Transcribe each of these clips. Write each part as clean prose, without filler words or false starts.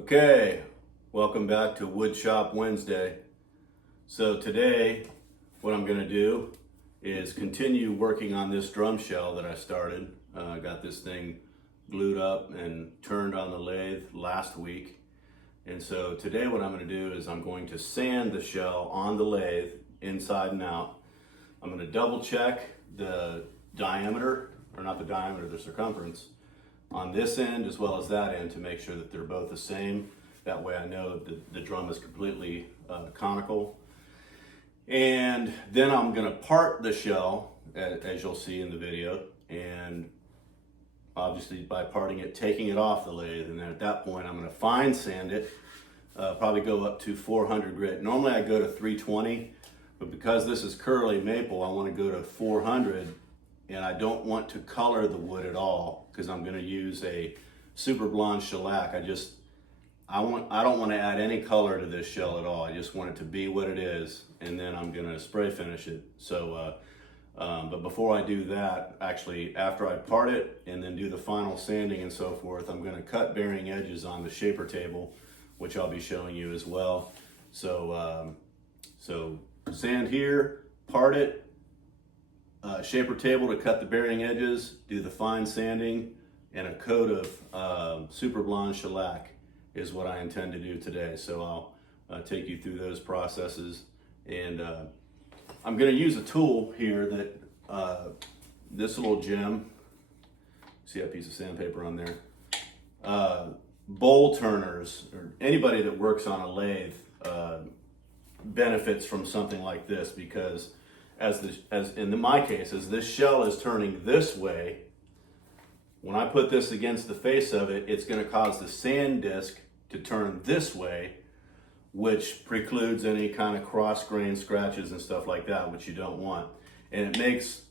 Okay, welcome back to Wood Shop Wednesday. So today, what I'm gonna do is continue working on this drum shell that I started. I got this thing glued up and turned on the lathe last week. And so today what I'm gonna do is I'm going to sand the shell on the lathe inside and out. I'm gonna double check the diameter, or not the diameter, the circumference, on this end as well as that end to make sure that they're both the same. That way I know that the drum is completely conical. And then I'm gonna part the shell, as you'll see in the video, and obviously by parting it, taking it off the lathe, and then at that point I'm gonna fine sand it, probably go up to 400 grit. Normally I go to 320, but because this is curly maple, I wanna go to 400, and I don't want to color the wood at all because I'm gonna use a super blonde shellac. I don't want to add any color to this shell at all. I just want it to be what it is, and then I'm gonna spray finish it. So, but before I do that, actually after I part it and then do the final sanding and so forth, I'm gonna cut bearing edges on the shaper table, which I'll be showing you as well. So, so sand here, part it, shaper table to cut the bearing edges, do the fine sanding, and a coat of super blonde shellac is what I intend to do today. So I'll take you through those processes, and I'm going to use a tool here that this little gem, see that piece of sandpaper on there, bowl turners, or anybody that works on a lathe benefits from something like this, because as in my case, as this shell is turning this way, when I put this against the face of it, it's going to cause the sand disc to turn this way, which precludes any kind of cross grain scratches and stuff like that, which you don't want. And it makes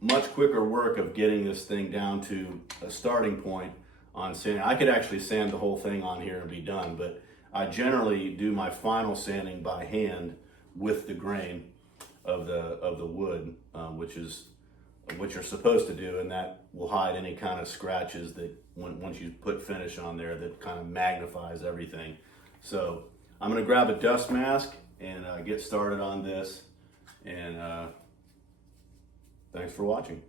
much quicker work of getting this thing down to a starting point on sanding. I could actually sand the whole thing on here and be done, but I generally do my final sanding by hand with the grain of the wood, which you're supposed to do, and that will hide any kind of scratches that once you put finish on there, that kind of magnifies everything. So I'm gonna grab a dust mask and get started on this, and thanks for watching.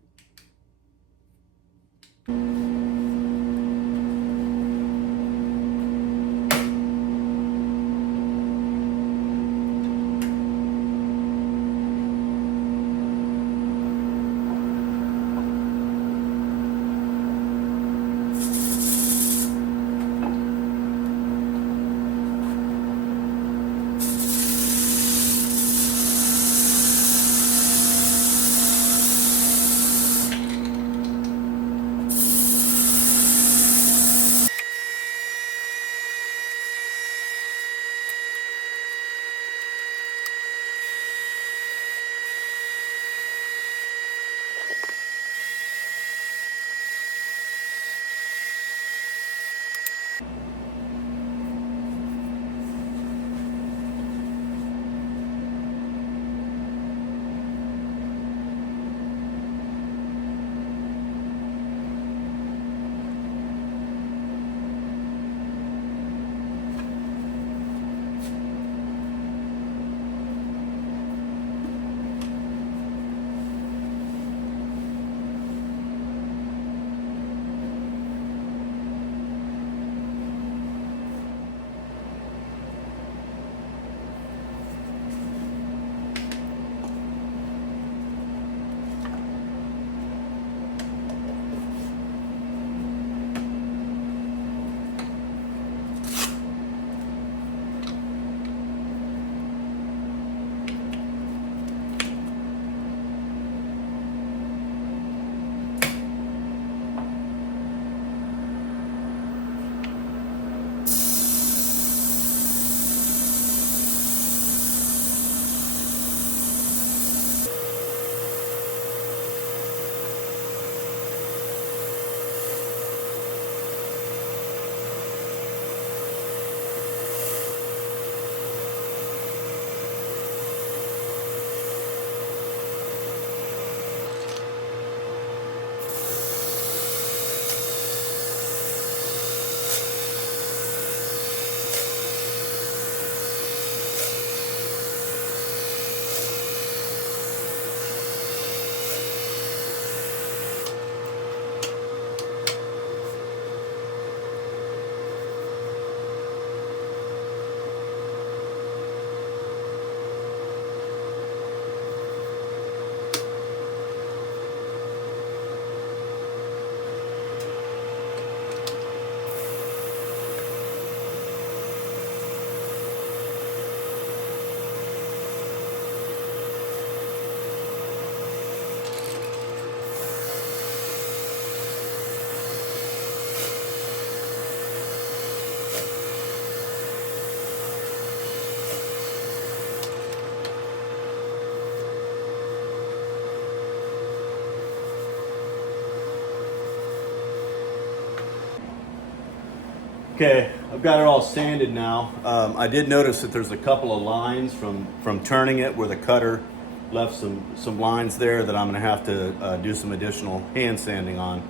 Okay, I've got it all sanded now. I did notice that there's a couple of lines from turning it where the cutter left some lines there that I'm gonna have to do some additional hand sanding on.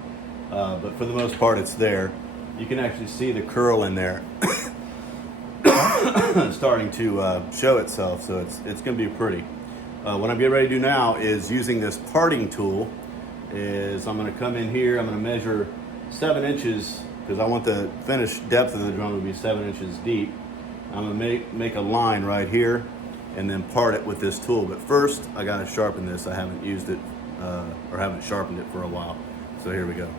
But for the most part, it's there. You can actually see the curl in there starting to show itself, so it's gonna be pretty. What I'm getting ready to do now is using this parting tool is I'm gonna come in here, I'm gonna measure 7 inches because I want the finished depth of the drum to be 7 inches deep. I'm gonna make a line right here and then part it with this tool. But first, I gotta sharpen this. I haven't used it or haven't sharpened it for a while. So here we go.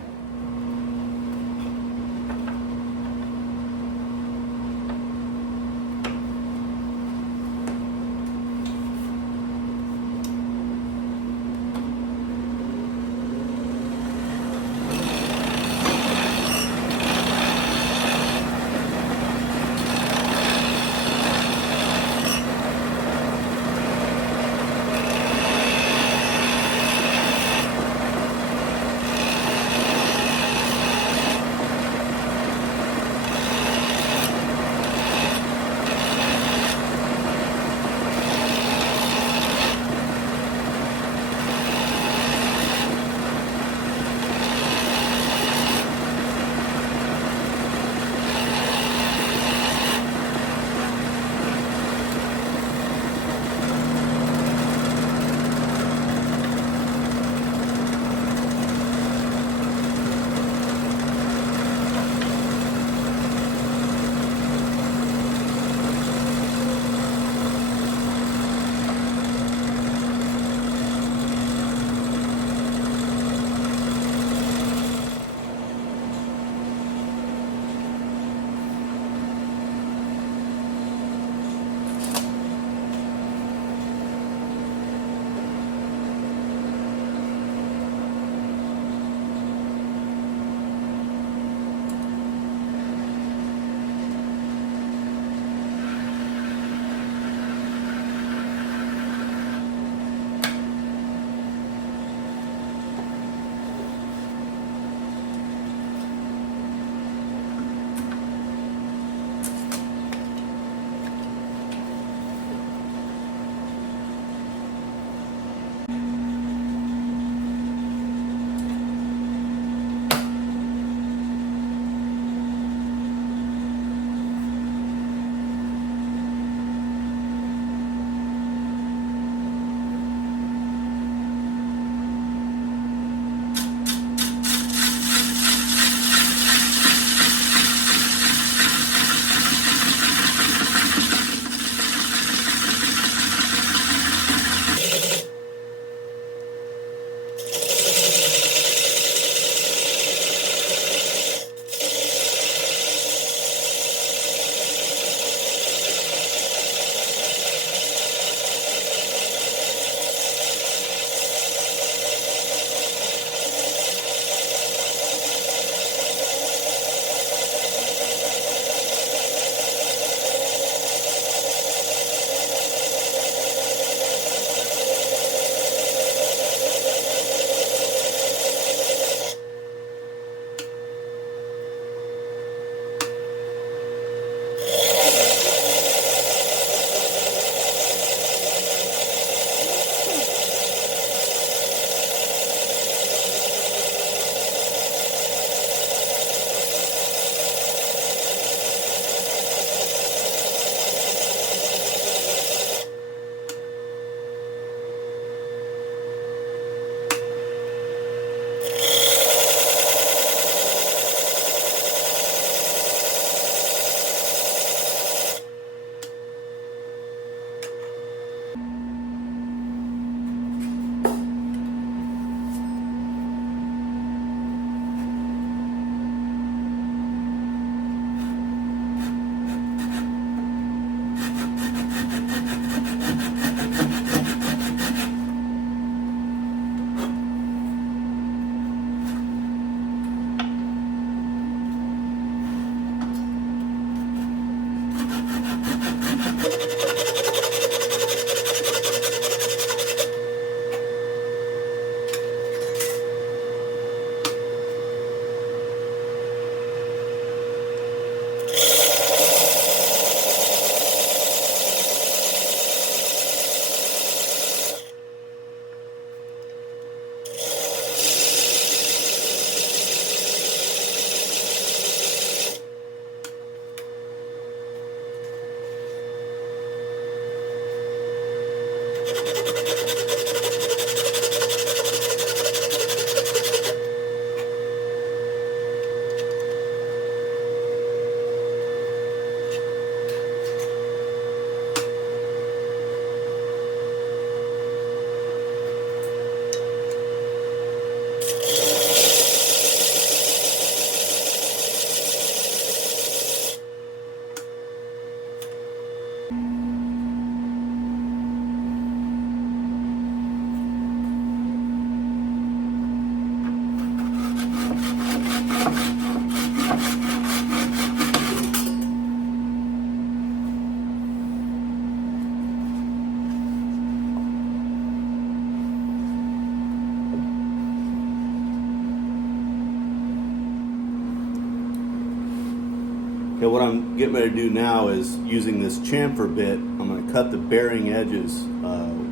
Okay, what I'm getting ready to do now is using this chamfer bit, I'm going to cut the bearing edges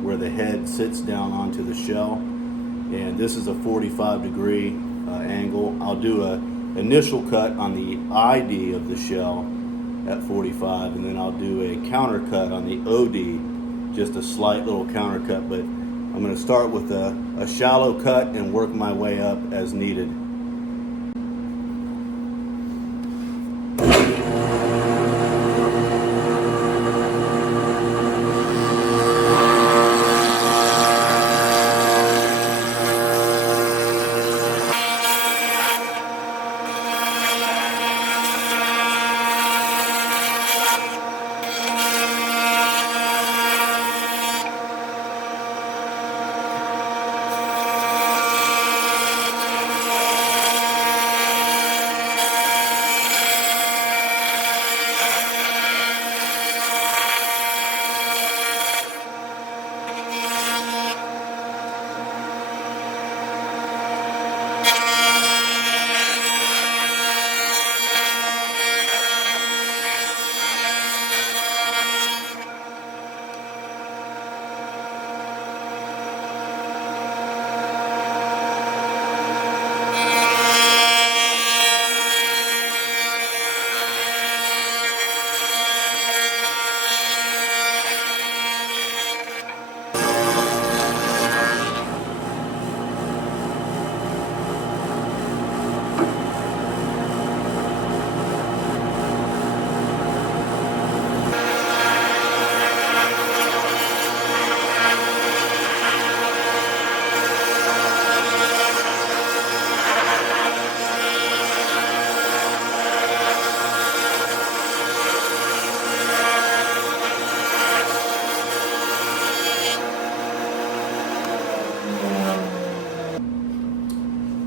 where the head sits down onto the shell. And this is a 45-degree angle. I'll do a initial cut on the ID of the shell at 45, and then I'll do a counter cut on the OD, just a slight little counter cut, but I'm going to start with a shallow cut and work my way up as needed.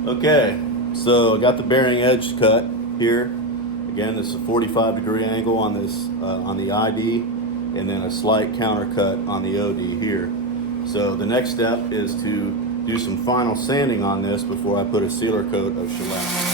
Okay, so I got the bearing edge cut here. Again, this is a 45-degree angle on this on the ID, and then a slight counter cut on the OD here. So the next step is to do some final sanding on this before I put a sealer coat of shellac.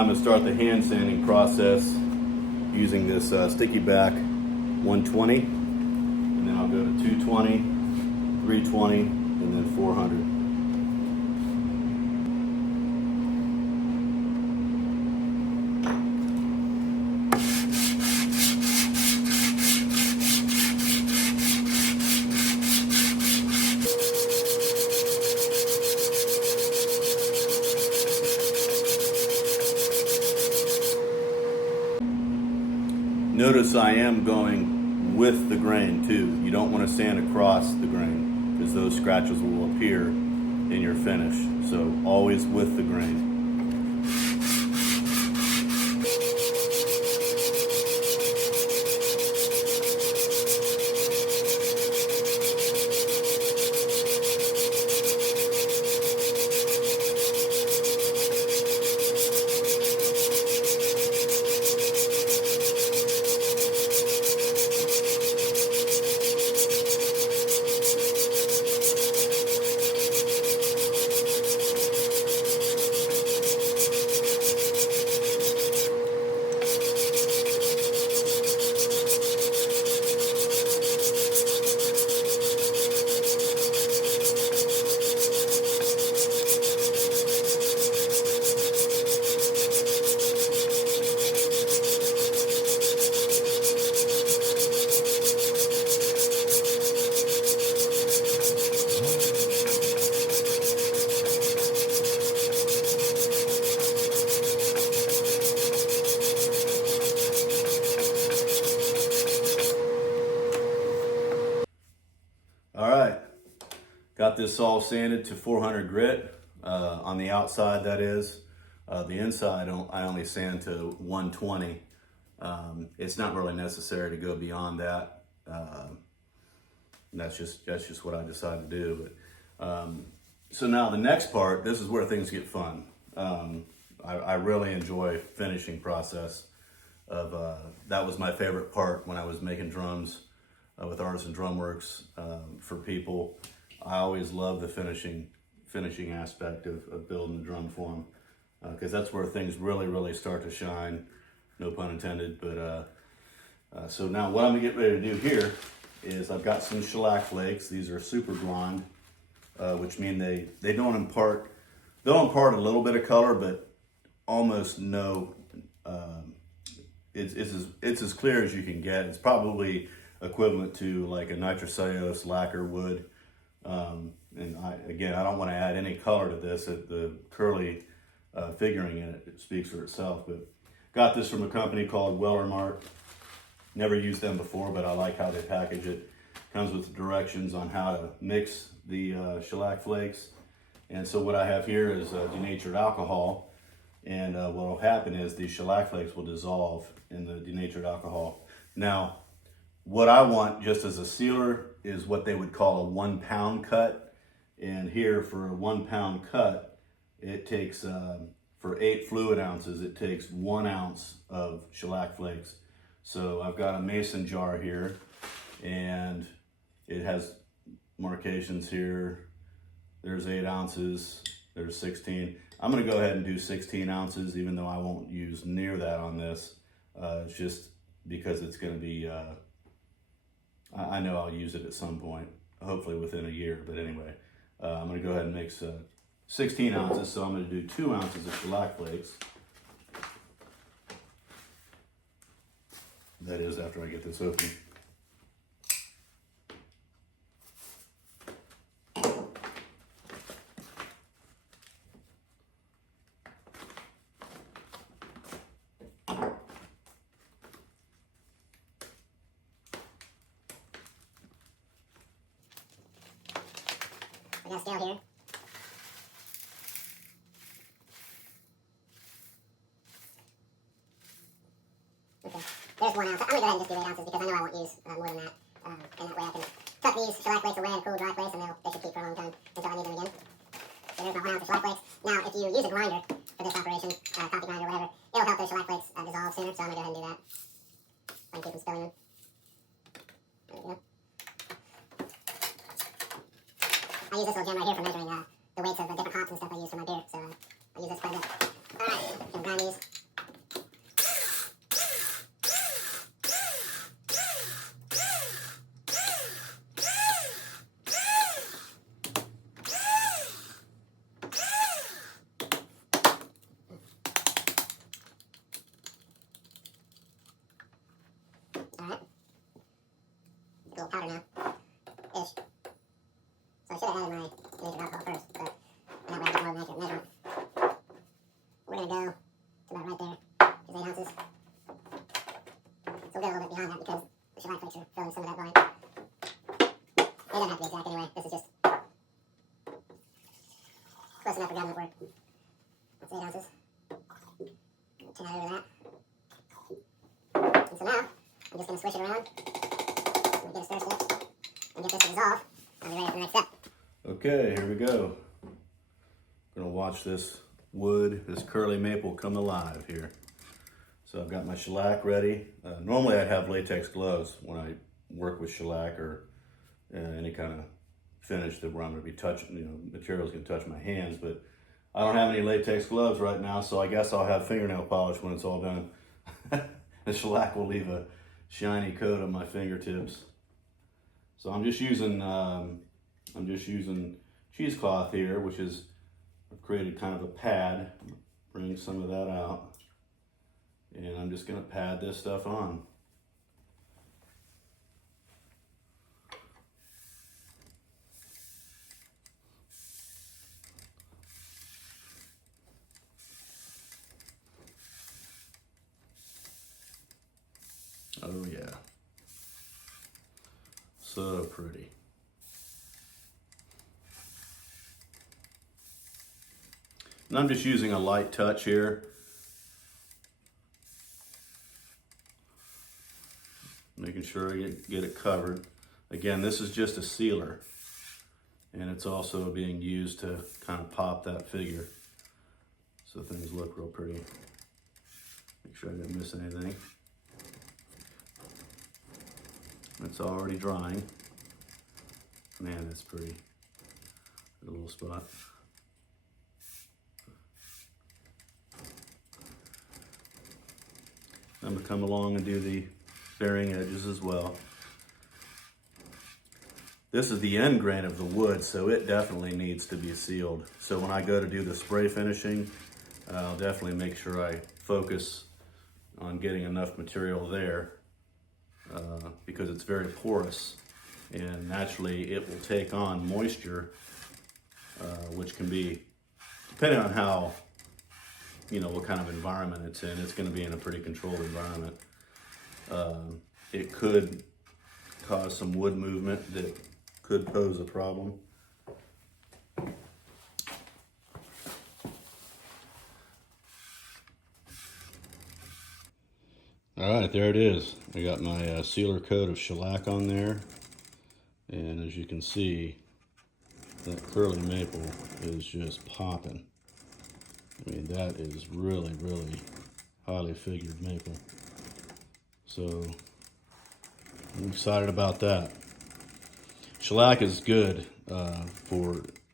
I'm going to start the hand sanding process using this sticky back 120, and then I'll go to 220, 320, and then 400. Notice I am going with the grain too. You don't want to sand across the grain because those scratches will appear in your finish. So always with the grain. Got this all sanded to 400 grit on the outside, that is. The inside I only sand to 120. It's not really necessary to go beyond that. That's just what I decided to do. But, so now the next part, this is where things get fun. I really enjoy finishing process of that was my favorite part when I was making drums with Artisan Drum Works for people. I always love the finishing aspect of building the drum for them because that's where things really start to shine, no pun intended. But so now what I'm gonna get ready to do here is I've got some shellac flakes. These are super blonde, which mean they don't impart, they'll impart a little bit of color, but almost no. It's as clear as you can get. It's probably equivalent to like a nitrocellulose lacquer wood. And I don't want to add any color to this. The curly figuring in it speaks for itself. But got this from a company called Weller Mart. Never used them before, but I like how they package it. Comes with directions on how to mix the shellac flakes. And so what I have here is denatured alcohol. And what will happen is these shellac flakes will dissolve in the denatured alcohol. Now, what I want just as a sealer is what they would call a 1 pound cut. And here for a 1 pound cut, it takes, for 8 fluid ounces, it takes 1 ounce of shellac flakes. So I've got a mason jar here and it has markations here. There's 8 ounces, there's 16. I'm gonna go ahead and do 16 ounces, even though I won't use near that on this. It's just because it's gonna be, I know I'll use it at some point, hopefully within a year, but anyway, I'm gonna go ahead and mix 16 ounces, so I'm gonna do 2 ounces of shellac flakes. That is after I get this open. I got a scale here. Okay, there's 1 ounce. I'm going to go ahead and just do 8 ounces because I know I won't use more than that. And that way I can tuck these shellac flakes away in a cool, dry place and they should keep for a long time until I need them again. So there's my 1 ounce of shellac flakes. Now, if you use a grinder for this operation, coffee grinder or whatever, it'll help those shellac flakes dissolve sooner, so I'm going to go ahead and do that. I can keep them spilling in. There we go. I use this little gem right here for measuring the weights of the different hops and stuff I use for my beer, so I use this quite a bit. Alright, gonna grind these. Alright. A little powder now. Ish. So I should have added my natural alcohol first, but that way I get more of an accurate measurement. We're gonna go to about right there, which is 8 ounces. So we'll get a little bit behind that because the shellac flakes are filling some of that volume. It doesn't have to be exact anyway. This is just close enough for government work. That's 8 ounces. Turn that over that. And so now, I'm just going to switch it around. I'm going to get a stir stick and get this to dissolve. I'll be ready for the next step. Okay, here we go. Gonna watch this wood, this curly maple come alive here. So I've got my shellac ready. Normally I'd have latex gloves when I work with shellac or any kind of finish that where I'm gonna be touching, material's gonna touch my hands, but I don't have any latex gloves right now, so I guess I'll have fingernail polish when it's all done. The shellac will leave a shiny coat on my fingertips. So I'm just using cheesecloth here, which is, I've created kind of a pad. Bring some of that out. And I'm just gonna pad this stuff on. Oh yeah. So pretty. And I'm just using a light touch here. Making sure I get it covered. Again, this is just a sealer. And it's also being used to kind of pop that figure so things look real pretty. Make sure I didn't miss anything. It's already drying. Man, that's pretty. A little spot. I'm gonna come along and do the bearing edges as well. This is the end grain of the wood, so it definitely needs to be sealed. So when I go to do the spray finishing, I'll definitely make sure I focus on getting enough material there because it's very porous and naturally it will take on moisture, which can be, depending on how, what kind of environment it's in, it's going to be in a pretty controlled environment. It could cause some wood movement that could pose a problem. All right, there it is. I got my sealer coat of shellac on there. And as you can see, that curly maple is just popping. I mean, that is really, really highly figured maple. So I'm excited about that. Shellac is good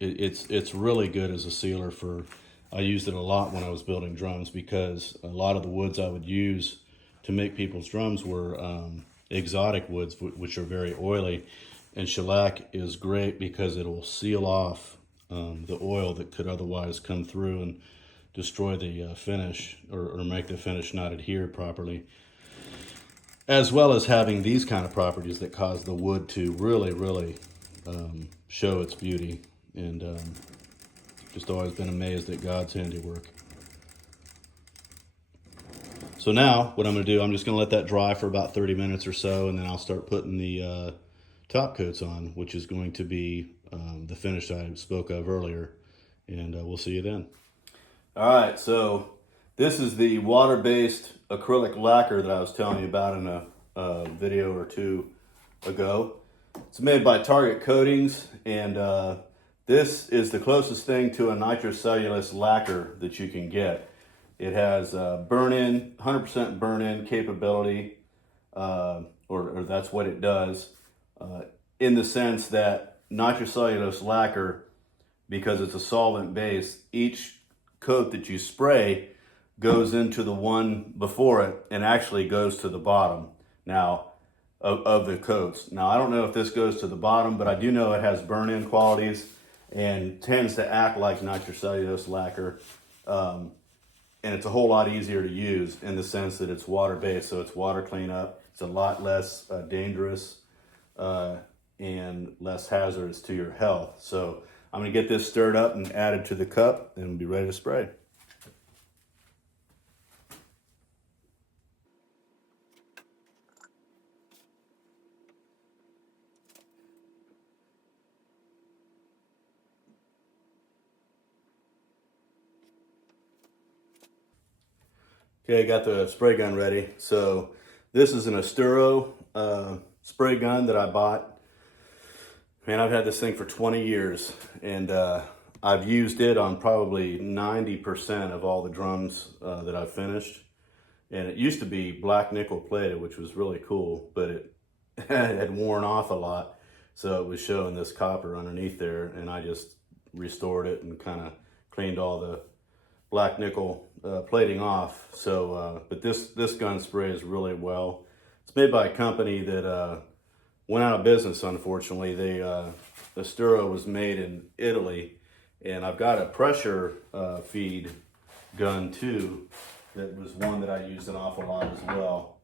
it's really good as a sealer for, I used it a lot when I was building drums because a lot of the woods I would use to make people's drums were exotic woods, which are very oily. And shellac is great because it'll seal off the oil that could otherwise come through and destroy the finish or make the finish not adhere properly. As well as having these kind of properties that cause the wood to really, really show its beauty. And just always been amazed at God's handiwork. So now what I'm going to do, I'm just going to let that dry for about 30 minutes or so, and then I'll start putting the top coats on, which is going to be the finish I spoke of earlier. And we'll see you then. All right, so this is the water-based acrylic lacquer that I was telling you about in a video or two ago. It's made by Target Coatings, and this is the closest thing to a nitrocellulose lacquer that you can get. It has burn-in, 100% burn-in capability, or that's what it does, in the sense that nitrocellulose lacquer, because it's a solvent base, each coat that you spray goes into the one before it and actually goes to the bottom now of the coats. Now, I don't know if this goes to the bottom, but I do know it has burn-in qualities and tends to act like nitrocellulose lacquer. And it's a whole lot easier to use in the sense that it's water-based, so it's water cleanup. It's a lot less dangerous and less hazardous to your health. So I'm gonna get this stirred up and added to the cup and be ready to spray. Okay, got the spray gun ready. So this is an Asturo spray gun that I bought. Man, I've had this thing for 20 years, and I've used it on probably 90% of all the drums that I've finished. And it used to be black nickel plated, which was really cool, but it had worn off a lot. So it was showing this copper underneath there, and I just restored it and kind of cleaned all the black nickel plating off. So, but this gun sprays really well. It's made by a company that went out of business, unfortunately. The Asturo was made in Italy, and I've got a pressure feed gun too. That was one that I used an awful lot as well.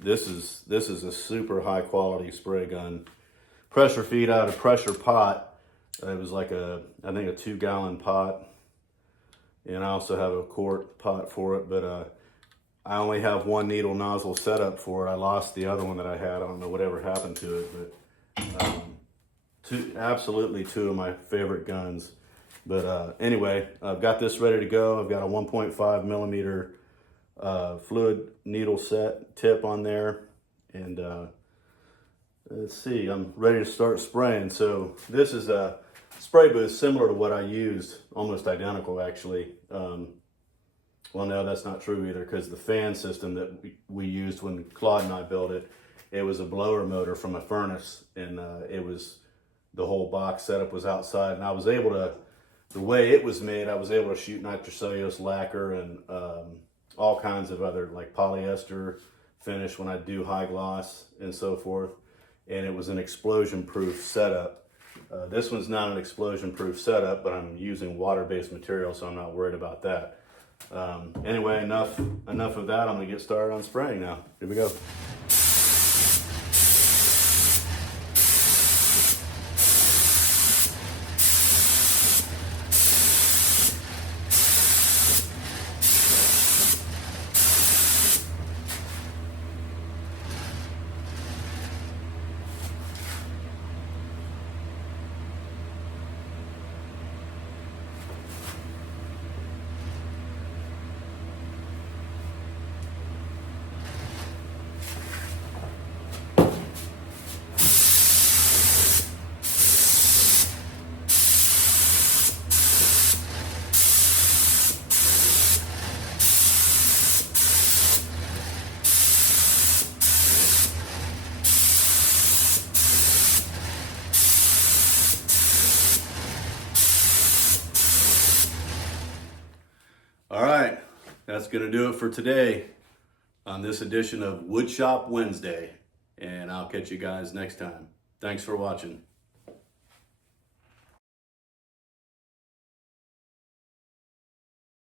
This is a super high quality spray gun. Pressure feed out of pressure pot. It was like I think a 2-gallon pot. And I also have a quart pot for it, but I only have one needle nozzle setup for it. I lost the other one that I had. I don't know whatever happened to it, but absolutely two of my favorite guns. But anyway, I've got this ready to go. I've got a 1.5 millimeter fluid needle set tip on there. And let's see, I'm ready to start spraying. So this is a spray booth similar to what I used, almost identical actually. Well, no, that's not true either, because the fan system that we used when Claude and I built it, it was a blower motor from a furnace, and it was, the whole box setup was outside, and I was able to, the way it was made, I was able to shoot nitrocellulose lacquer and all kinds of other, like polyester finish when I do high gloss and so forth, and it was an explosion-proof setup. This one's not an explosion-proof setup, but I'm using water-based material, so I'm not worried about that. Anyway, enough of that. I'm gonna get started on spraying now. Here we go. All right, that's gonna do it for today on this edition of Woodshop Wednesday, and I'll catch you guys next time. Thanks for watching.